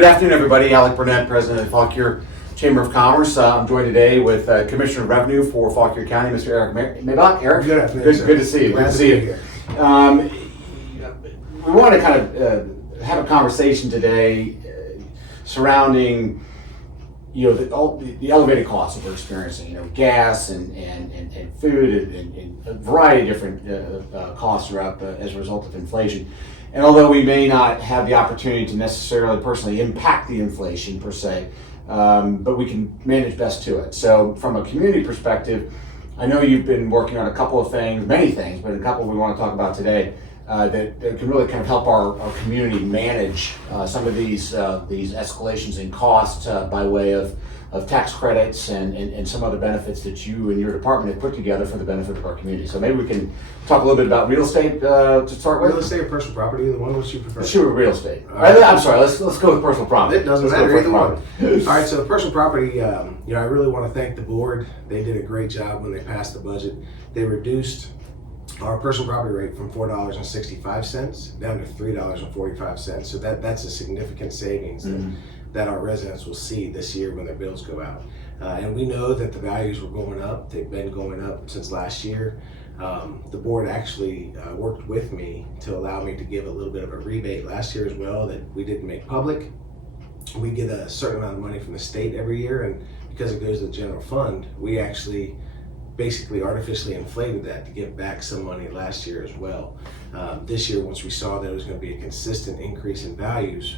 Good afternoon, everybody. Alec Burnett, President of the Fauquier Chamber of Commerce. I'm joined today with Commissioner of Revenue for Fauquier County, Mr. Eric Maybach. Eric, good afternoon. Good to see you. Glad to be here. We want to kind of have a conversation today surrounding the elevated costs that we're experiencing. Gas and food and a variety of different costs are up as a result of inflation. And although we may not have the opportunity to necessarily personally impact the inflation per se, but we can manage best to it. So from a community perspective, I know you've been working on a couple of things, many things, but a couple we want to talk about today that can really kind of help our community manage some of these escalations in costs by way of tax credits and some other benefits that you and your department have put together for the benefit of our community. So maybe we can talk a little bit about real estate to start with. Real estate or personal property, the one which you prefer? Let's shoot with real estate. I'm sorry, let's go with personal property. It doesn't matter, either one. All right, so personal property, I really want to thank the board. They did a great job when they passed the budget. They reduced our personal property rate from $4.65 down to $3.45. So that's a significant savings that our residents will see this year when their bills go out. And we know that the values were going up. They've been going up since last year. The board actually worked with me to allow me to give a little bit of a rebate last year as well that we didn't make public. We get a certain amount of money from the state every year, and because it goes to the general fund, we actually basically artificially inflated that to give back some money last year as well. This year, once we saw that it was going to be a consistent increase in values,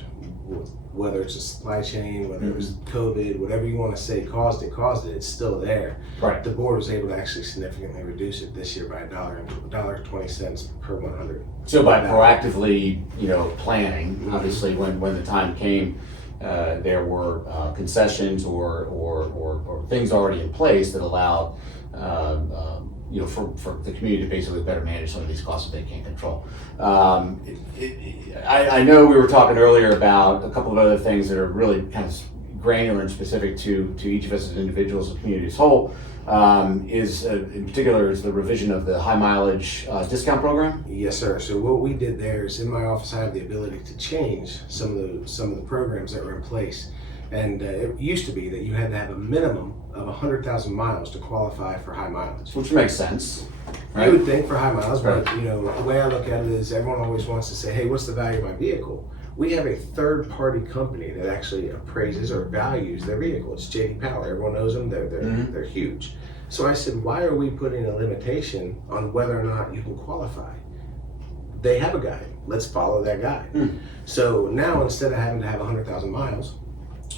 whether it's a supply chain, whether it was COVID, whatever you want to say caused it, it's still there. Right. The board was able to actually significantly reduce it this year by $1.20 per 100. So by proactively, planning, obviously when the time came, there were concessions or things already in place that allowed for the community to basically better manage some of these costs that they can't control. I know we were talking earlier about a couple of other things that are really kind of granular and specific to each of us as individuals and community as whole. In particular is the revision of the high mileage discount program? Yes, sir. So what we did there is in my office I have the ability to change some of the programs that were in place. And it used to be that you had to have a minimum of 100,000 miles to qualify for high mileage. Which makes sense, right? You would think for high miles, but the way I look at it is everyone always wants to say, hey, what's the value of my vehicle? We have a third-party company that actually appraises or values their vehicle. It's J.D. Power. Everyone knows them. They're huge. So I said, why are we putting a limitation on whether or not you can qualify? They have a guide. Let's follow that guide. So now instead of having to have 100,000 miles,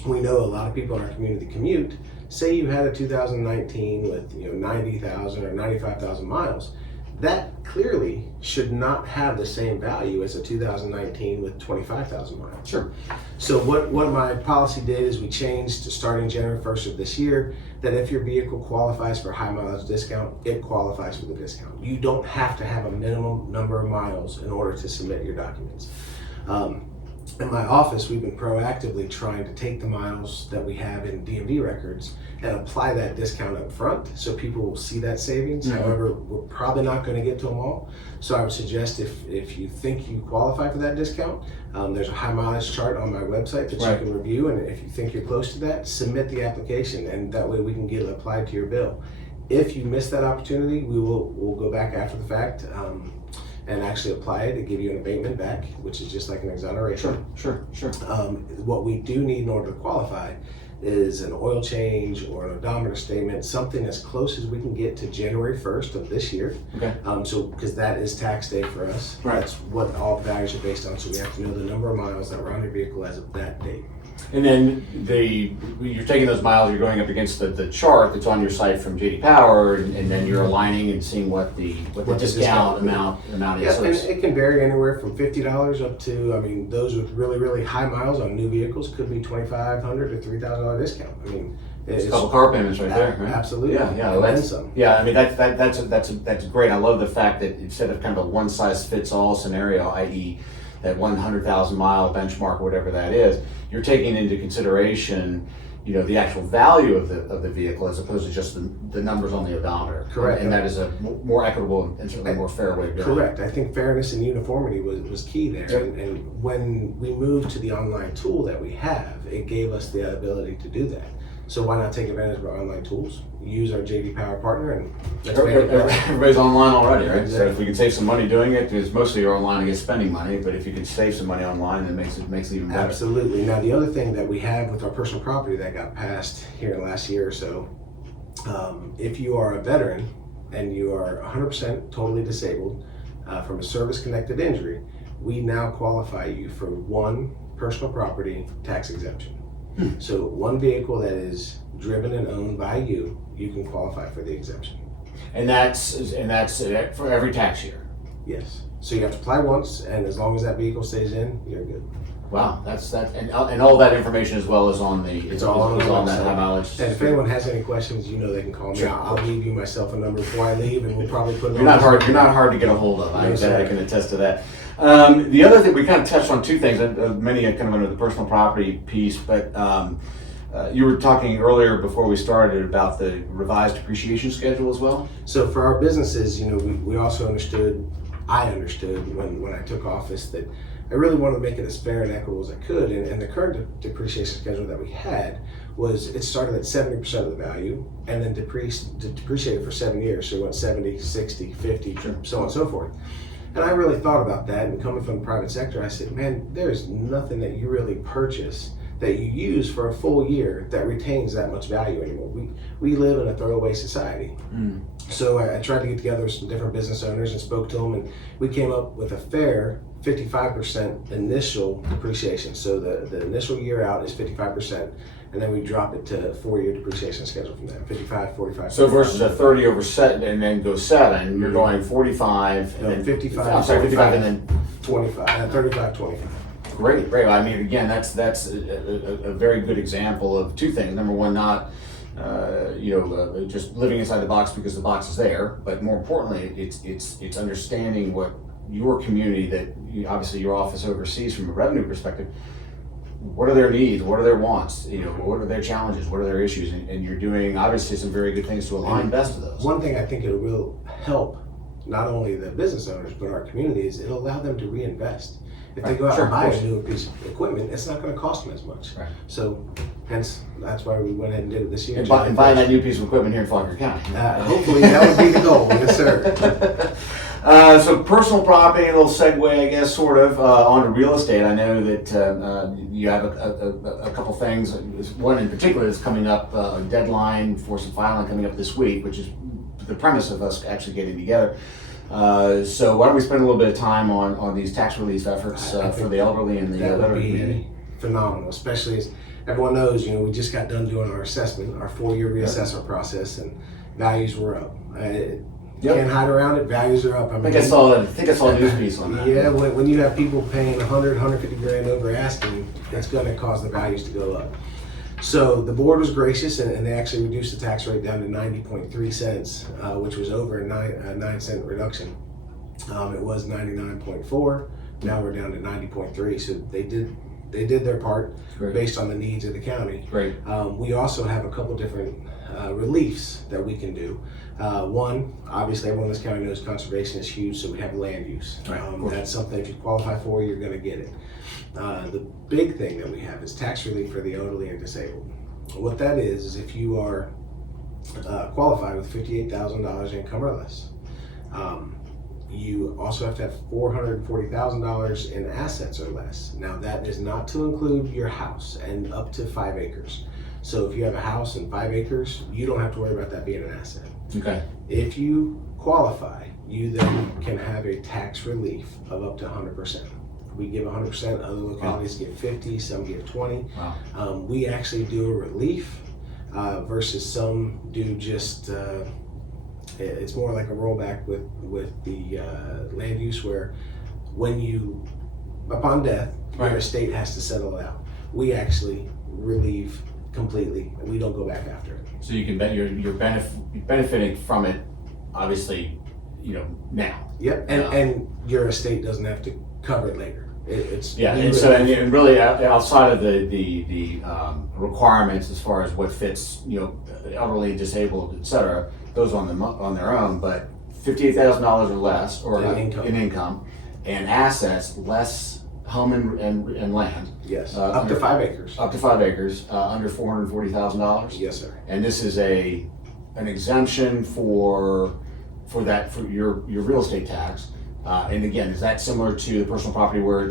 we know a lot of people in our community commute. Say you had a 2019 with 90,000 or 95,000 miles. That clearly should not have the same value as a 2019 with 25,000 miles. Sure. So what my policy did is we changed to starting January 1st of this year that if your vehicle qualifies for high mileage discount, it qualifies for the discount. You don't have to have a minimum number of miles in order to submit your documents. In my office, we've been proactively trying to take the miles that we have in DMV records and apply that discount up front so people will see that savings. However, we're probably not going to get to them all. So I would suggest if you think you qualify for that discount, there's a high mileage chart on my website that you can review. And if you think you're close to that, submit the application, and that way we can get it applied to your bill. If you miss that opportunity, we'll go back after the fact and actually apply it to give you an abatement back, which is just like an exoneration. Sure. What we do need in order to qualify is an oil change or an odometer statement, something as close as we can get to January 1st of this year. Okay. Because that is tax day for us. Right. That's what all the values are based on. So we have to know the number of miles that were on your vehicle as of that date. And then you're taking those miles, you're going up against the chart that's on your site from J.D. Power, and then you're aligning and seeing what the discount amount is. Yeah, and it can vary anywhere from $50 up to, those with really, really high miles on new vehicles could be $2,500 to $3,000 discount. It's a couple car payments right there, right? Absolutely. Yeah. That's great. I love the fact that instead of kind of a one size fits all scenario, i.e. that 100,000 mile benchmark, whatever that is, you're taking into consideration the actual value of the vehicle as opposed to just the numbers on the odometer. Correct. And that is a more equitable and certainly more fair way to go. Correct. I think fairness and uniformity was key there. Yep. And when we moved to the online tool that we have, it gave us the ability to do that. So why not take advantage of our online tools, use our JD Power partner, and let's make it better. Everybody's online already, right? Exactly. So if we can save some money doing it, because mostly you're online to get spending money, but if you can save some money online, then it makes it even better. Absolutely. Now, the other thing that we have with our personal property that got passed here in the last year or so, if you are a veteran and you are 100% totally disabled from a service-connected injury, we now qualify you for one personal property tax exemption. So one vehicle that is driven and owned by you, you can qualify for the exemption. And that's for every tax year. Yes. So you have to apply once, and as long as that vehicle stays in, you're good. Wow, and all that information as well as on the It's all on the that website. high mileage. And if anyone has any questions, they can call me. Sure. I'll leave you my cell phone number before I leave, and we'll probably put it You're on. not hard to get a hold of. No, I sir. can attest to that. The other thing, we kind of touched on two things, many kind of under the personal property piece, but you were talking earlier before we started about the revised depreciation schedule as well. So for our businesses, we also I understood when I took office that I really wanted to make it as fair and equitable as I could. And the current depreciation schedule that we had was, it started at 70% of the value and then depreciated for 7 years. So it went 70, 60, 50, so on and so forth. And I really thought about that, and coming from the private sector, I said, man, there's nothing that you really purchase that you use for a full year that retains that much value anymore. We live in a throwaway society. So I tried to get together with some different business owners and spoke to them, and we came up with a fair 55% initial depreciation. So the initial year out is 55%, and then we drop it to a 4-year depreciation schedule from there, 55, 45. So versus a 30 over 7 and then go 7, you're going 45 and then 55. I'm sorry, 55 and then 25, 35, 25. Great. I mean, again, that's a very good example of two things. Number one, not just living inside the box because the box is there, but more importantly, it's understanding what your community that obviously your office oversees from a revenue perspective. What are their needs? What are their wants? What are their challenges? What are their issues? And you're doing obviously some very good things to align best to those. One thing I think it will help not only the business owners but our community is it'll allow them to reinvest. If they go out and buy a new piece of equipment, it's not going to cost them as much. Right. So, hence, that's why we went ahead and did it this year. And buying that new piece of equipment here in Fauquier County. Hopefully, that would be the goal. Yes, sir. So personal property, a little segue, I guess, sort of, onto real estate. I know that you have a couple things. One in particular is coming up, a deadline for some filing coming up this week, which is the premise of us actually getting together. So why don't we spend a little bit of time on these tax relief efforts for the elderly and the that would veteran be community? phenomenal, especially as everyone knows, we just got done doing our assessment, our 4-year reassessment process, and values were up. Can't hide around it, values are up. I think I saw a news piece on that. Yeah, when you have people paying 100, 150 grand over asking, that's going to cause the values to go up. So the board was gracious, and they actually reduced the tax rate down to 90.3 cents, which was over a 9 cent reduction. It was 99.4. Now we're down to 90.3. So they did their part. Great. Based on the needs of the county. Great. We also have a couple different reliefs that we can do. One, obviously everyone in this county knows conservation is huge, so we have land use. Right, that's something if you qualify for, you're going to get it. The big thing that we have is tax relief for the elderly and disabled. What that is if you are qualified with $58,000 income or less, you also have to have $440,000 in assets or less. Now that is not to include your house and up to 5 acres. So if you have a house and 5 acres, you don't have to worry about that being an asset. Okay. If you qualify, you then can have a tax relief of up to 100%. We give 100%, other localities give 50, some give 20. Wow. We actually do a relief versus some do just, it's more like a rollback with the land use where when you, upon death, your estate has to settle it out. We actually relieve completely, and we don't go back after it. So you can bet you're benefiting from it, obviously, now. Yep, and your estate doesn't have to cover it later. It's Yeah, and so and really outside of the requirements as far as what fits, elderly, disabled, et cetera, those on their own, but $58,000 or less, or in income, and assets less home and land. Yes, up to 5 acres. Up to 5 acres, under $440,000. Yes, sir. And this is an exemption for your real estate tax. And again, is that similar to the personal property where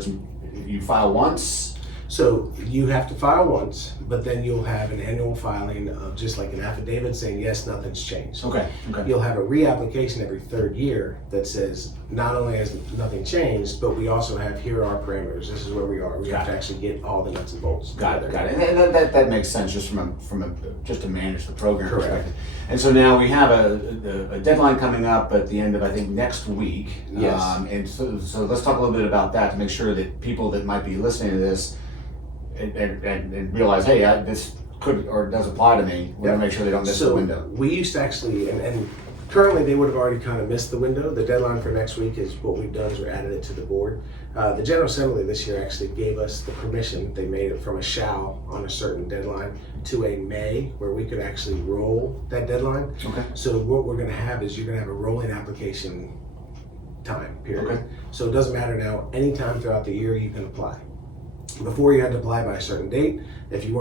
you file once? So you have to file once, but then you'll have an annual filing of just like an affidavit saying, yes, nothing's changed. Okay. You'll have a reapplication every 3rd year that says, not only has nothing changed, but we also have, here are our parameters. This is where we are. We have to actually get all the nuts and bolts. Got it. And that makes sense just just to manage the program perspective. And so now we have a deadline coming up at the end of, I think, next week. Yes. And so let's talk a little bit about that to make sure that people that might be listening to this and realize, hey, this could or does apply to me. We want to make sure they don't miss the window. We used to actually, and currently they would have already kind of missed the window. The deadline for next week is what we've done is we added it to the board. The General Assembly this year actually gave us the permission. They made it from a shall on a certain deadline to a may, where we could actually roll that deadline. Okay. So what we're going to have is you're going to have a rolling application time period. Okay. So it doesn't matter now, anytime throughout the year you can apply. Before you had to apply by a certain date. If you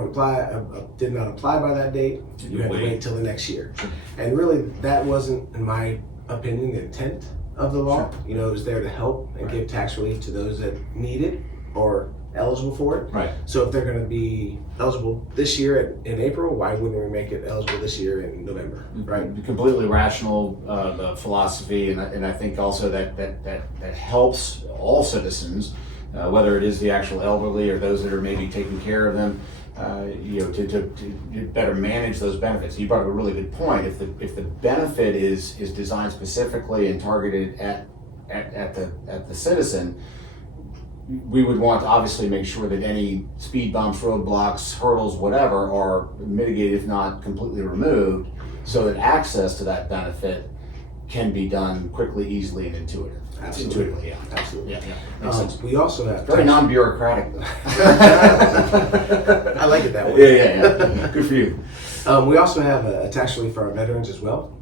did not apply by that date, you had to wait till the next year. Sure. And really, that wasn't, in my opinion, the intent of the law. Sure. It was there to help and give tax relief to those that need it or eligible for it. Right. So if they're going to be eligible this year in April, why wouldn't we make it eligible this year in November? Right. Completely rational philosophy, and I think also that helps all citizens. Whether it is the actual elderly or those that are maybe taking care of them, to better manage those benefits. You brought up a really good point. If the benefit is designed specifically and targeted at the citizen, we would want to obviously make sure that any speed bumps, roadblocks, hurdles, whatever, are mitigated, if not completely removed, so that access to that benefit can be done quickly, easily, and intuitive. Absolutely. Intuitively, yeah. Absolutely. Yeah. Makes sense. We also have Very non-bureaucratic, though. I like it that way. Yeah. Good for you. We also have a tax relief for our veterans as well.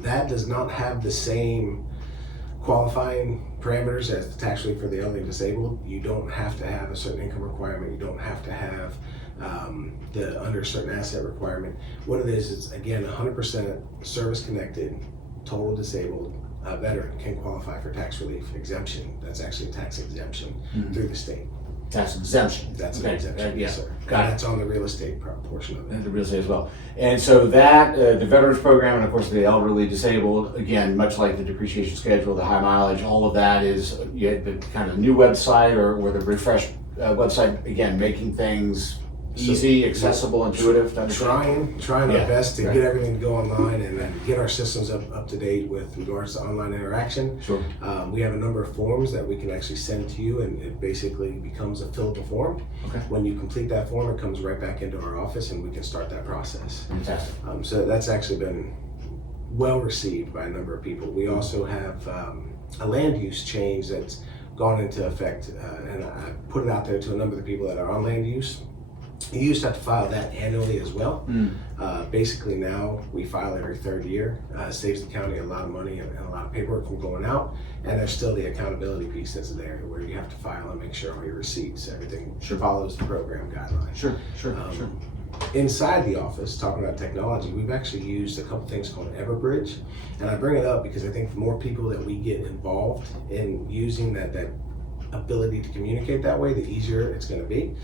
That does not have the same qualifying parameters as the tax relief for the elderly and disabled. You don't have to have a certain income requirement. You don't have to have the under a certain asset requirement. What it is again 100% service connected, total disabled veteran can qualify for tax relief exemption. That's actually a tax exemption through the state. Tax exemption. That's an exemption, yes, sir. Got it. That's on the real estate portion of it. And the real estate as well. And so that, the veterans program, and of course the elderly disabled, again, much like the depreciation schedule, the high mileage, all of that is the kind of new website or the refreshed website, again, making things easy, accessible, intuitive to understand. Trying our best to get everything to go online and get our systems up to date with regards to online interaction. Sure. We have a number of forms that we can actually send to you, and it basically becomes a fillable form. Okay. When you complete that form, it comes right back into our office, and we can start that process. Fantastic. So that's actually been well received by a number of people. We also have a land use change that's gone into effect, and I put it out there to a number of the people that are on land use. You used to have to file that annually as well. Basically now we file every 3rd year. Saves the county a lot of money and a lot of paperwork from going out. And there's still the accountability piece that's there where you have to file and make sure all your receipts, everything follows the program guidelines. Sure. Inside the office, talking about technology, we've actually used a couple things called Everbridge. And I bring it up because I think the more people that we get involved in using that ability to communicate that way, the easier it's going to be.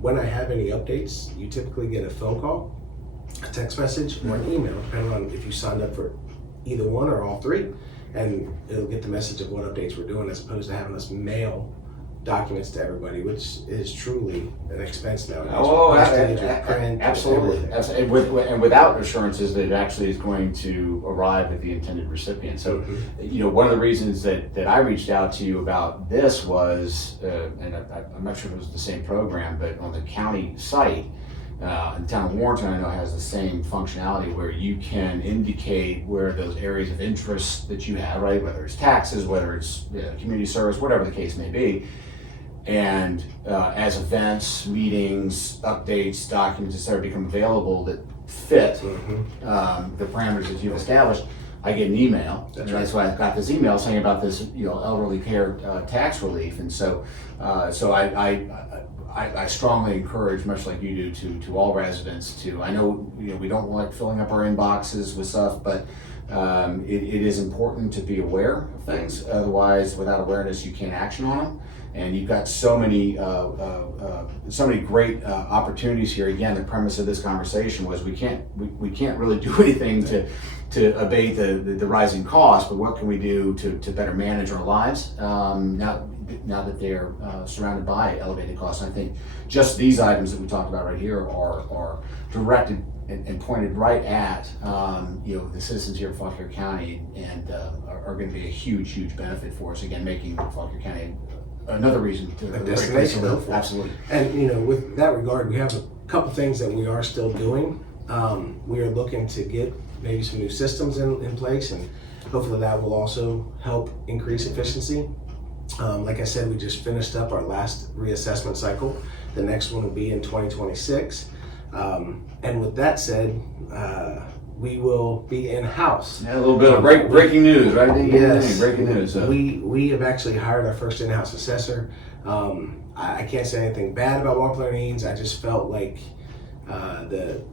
When I have any updates, you typically get a phone call, a text message, or an email, depending on if you signed up for either one or all three, and it'll get the message of what updates we're doing, as opposed to having us mail documents to everybody, which is truly an expense now. Absolutely. And without assurances that it actually is going to arrive at the intended recipient. So, one of the reasons that I reached out to you about this was, and I'm not sure if it was the same program, but on the county site, The town of Warrenton, I know, has the same functionality where you can indicate where those areas of interest that you have, right? Whether it's taxes, whether it's community service, whatever the case may be. And as events, meetings, updates, documents, et cetera, become available that fit the parameters that you've established, I get an email. That's why I've got this email saying about this, elderly care tax relief. And so I strongly encourage, much like you do, to all residents to. I know we don't like filling up our inboxes with stuff, but it is important to be aware of things. Otherwise, without awareness, you can't action on them. And you've got so many great opportunities here. Again, the premise of this conversation was we can't really do anything to abate the rising costs, but what can we do to better manage our lives now that they're surrounded by elevated costs? And I think just these items that we talked about right here are directed and pointed right at the citizens here of Fauquier County, and are going to be a huge benefit for us. Again, making Fauquier County another reason to a destination. Absolutely. And with that regard, we have a couple things that we are still doing. We are looking to get maybe some new systems in place, and hopefully that will also help increase efficiency. Like I said, we just finished up our last reassessment cycle. The next one will be in 2026. And with that said, we will be in-house. Yeah, a little bit of breaking news, right? Yes. Breaking news. So. We have actually hired our first in-house assessor. I can't say anything bad about Wampler Eanes. I just felt like the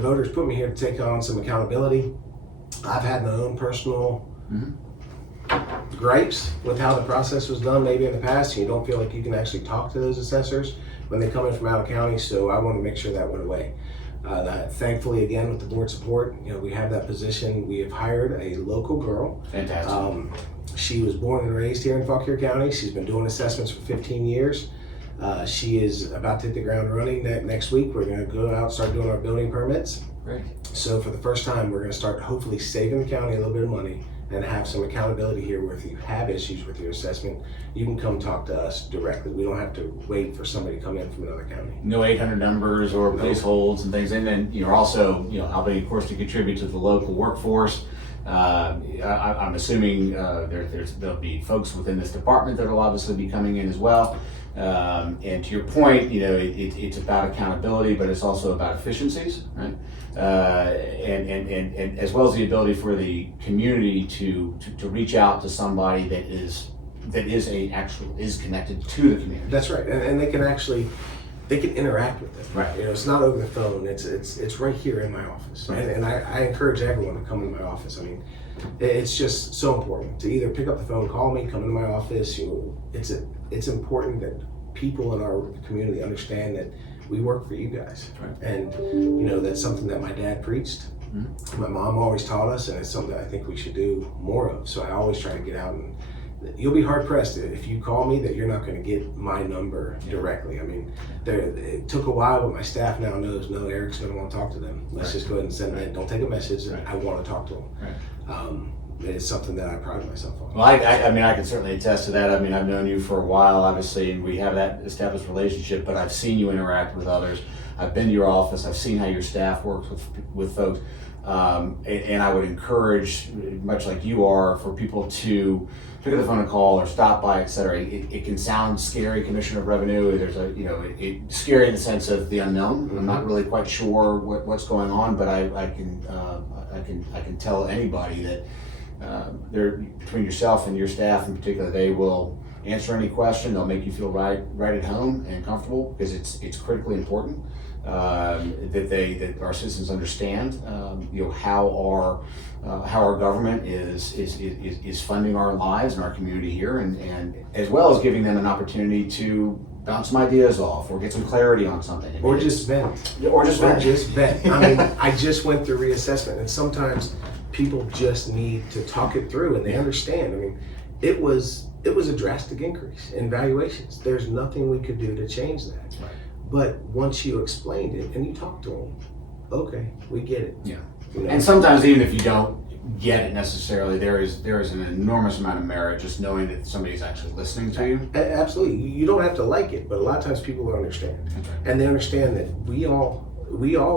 voters put me here to take on some accountability. I've had my own personal gripes with how the process was done maybe in the past. You don't feel like you can actually talk to those assessors when they come in from out of county, so I want to make sure that went away. Thankfully, again, with the board support, we have that position. We have hired a local girl. Fantastic. She was born and raised here in Fauquier County. She's been doing assessments for 15 years. She is about to hit the ground running next week. We're going to go out and start doing our building permits. Great. So for the first time, we're going to start hopefully saving the county a little bit of money and have some accountability here where if you have issues with your assessment, you can come talk to us directly. We don't have to wait for somebody to come in from another county. No 800 numbers or place holds and things. And then you're also, helping, of course, to contribute to the local workforce. I'm assuming there'll be folks within this department that will obviously be coming in as well. And to your point, it's about accountability, but it's also about efficiencies, right? And as well as the ability for the community to reach out to somebody that is connected to the community. That's right, and they can interact with them. Right. It's not over the phone. It's right here in my office, right. And I encourage everyone to come into my office. I mean, it's just so important to either pick up the phone, call me, come into my office. It's important that people in our community understand that we work for you guys, right. And that's something that my dad preached. My mom always taught us, and it's something that I think we should do more of. So I always try to get out, and you'll be hard pressed if you call me that you're not going to get my number directly. I mean, it took a while, but my staff now knows, no, Eric's going to want to talk to them. Let's just go ahead and send them in. Don't take a message. Right. I want to talk to them. Right. It's something that I pride myself on. Well, I can certainly attest to that. I mean, I've known you for a while, obviously, and we have that established relationship, but I've seen you interact with others. I've been to your office. I've seen how your staff works with folks. And I would encourage, much like you are, for people to pick up the phone and call or stop by, et cetera. It can sound scary, Commissioner of Revenue. There's it's scary in the sense of the unknown. I'm not really quite sure what's going on, but I can tell anybody that between yourself and your staff in particular, they will answer any question. They'll make you feel right at home and comfortable, because it's critically important that our citizens understand how our government is funding our lives and our community here, and as well as giving them an opportunity to bounce some ideas off or get some clarity on something. Or just vent. I mean, I just went through reassessment, and sometimes people just need to talk it through, and they understand. I mean, it was a drastic increase in valuations. There's nothing we could do to change that. Right. But once you explained it and you talked to them, okay, we get it. Yeah. And sometimes even if you don't get it necessarily, there is an enormous amount of merit just knowing that somebody's actually listening to you. Absolutely. You don't have to like it, but a lot of times people don't understand. That's right. And they understand that we all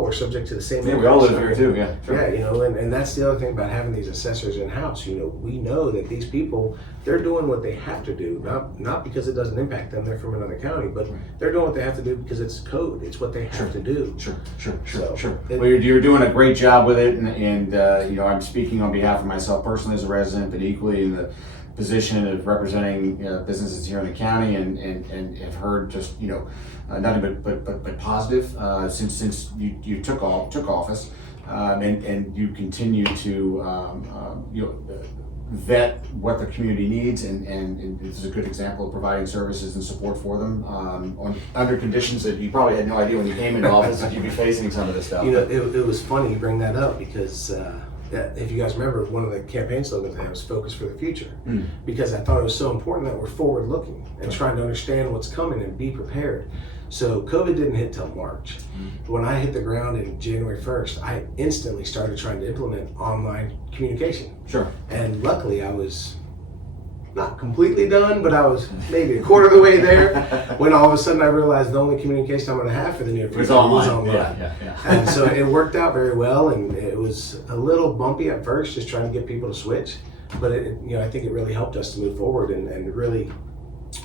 are subject to the same. Yeah, we all live here too. Yeah. Sure. Yeah, you know, and that's the other thing about having these assessors in house. You know, we know that these people, they're doing what they have to do, not because it doesn't impact them. They're from another county, but they're doing what they have to do because it's code. It's what they have to do. Sure. So, Well, you're doing a great job with it, and you know, I'm speaking on behalf of myself personally as a resident, but equally in the position of representing businesses here in the county, and have heard just nothing but positive since you took office, and you continue to vet what the community needs, and this is a good example of providing services and support for them under conditions that you probably had no idea when you came into office that you'd be facing some of this stuff. You know, it was funny you bring that up because. If you guys remember, one of the campaign slogans I had was "Focus for the Future," because I thought it was so important that we're forward-looking and trying to understand what's coming and be prepared. So COVID didn't hit till March. When I hit the ground in January 1st, I instantly started trying to implement online communication. Sure. And luckily, I was not completely done, but I was maybe a quarter of the way there when all of a sudden I realized the only communication I'm going to have for the near future was online. Yeah. And so it worked out very well, and it was a little bumpy at first, just trying to get people to switch. But I think it really helped us to move forward, and really,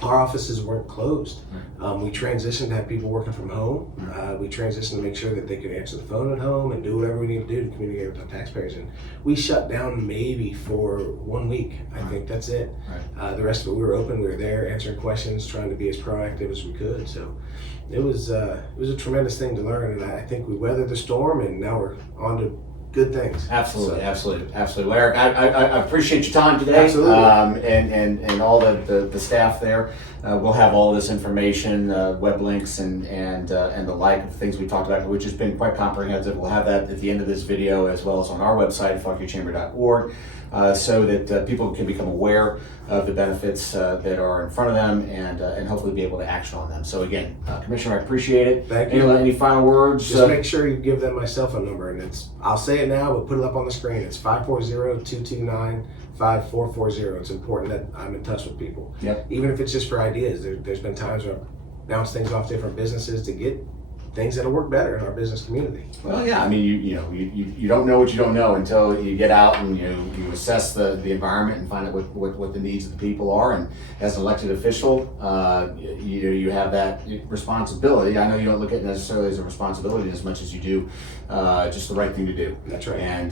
our offices weren't closed. We transitioned to have people working from home. We transitioned to make sure that they could answer the phone at home and do whatever we need to do to communicate with our taxpayers. And we shut down maybe for 1 week. I think that's it. Right. The rest of it, we were open. We were there answering questions, trying to be as proactive as we could. So it was a tremendous thing to learn, and I think we weathered the storm, and now we're on to good things. Absolutely. Well, Eric, I appreciate your time today. Absolutely. And all the staff there. We'll have all this information, web links, and the like of things we talked about, which has been quite comprehensive. We'll have that at the end of this video, as well as on our website, FauquierChamber.org, so that people can become aware of the benefits that are in front of them, and hopefully be able to action on them. So again, Commissioner, I appreciate it. Thank you. Any final words? Just make sure you give them my cell phone number, and I'll say it now, but put it up on the screen. It's 540-229-5440. It's important that I'm in touch with people. Yep. Even if it's just for ideas. There's been times where I've bounced things off different businesses to get things that'll work better in our business community. Well, yeah, I mean, you don't know what you don't know until you get out and you assess the environment and find out what the needs of the people are. And as an elected official, you have that responsibility. I know you don't look at it necessarily as a responsibility as much as you do just the right thing to do. That's right. And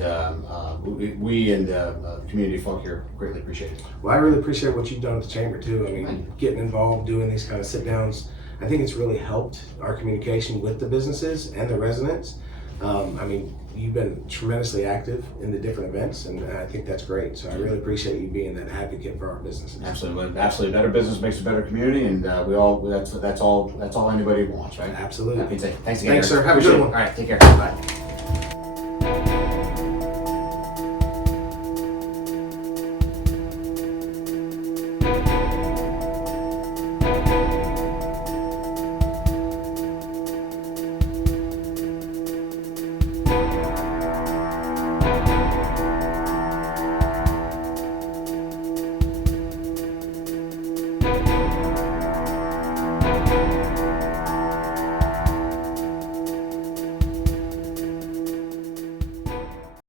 we and the community of Fauquier greatly appreciate it. Well, I really appreciate what you've done at the chamber too. I mean, getting involved, doing these kind of sit downs. I think it's really helped our communication with the businesses and the residents. I mean, you've been tremendously active in the different events, and I think that's great. So I really appreciate you being that advocate for our businesses. Absolutely. A better business makes a better community, and that's all anybody wants, right? Absolutely. Thanks again. Thanks, sir. Have a good one. All right, take care. Bye.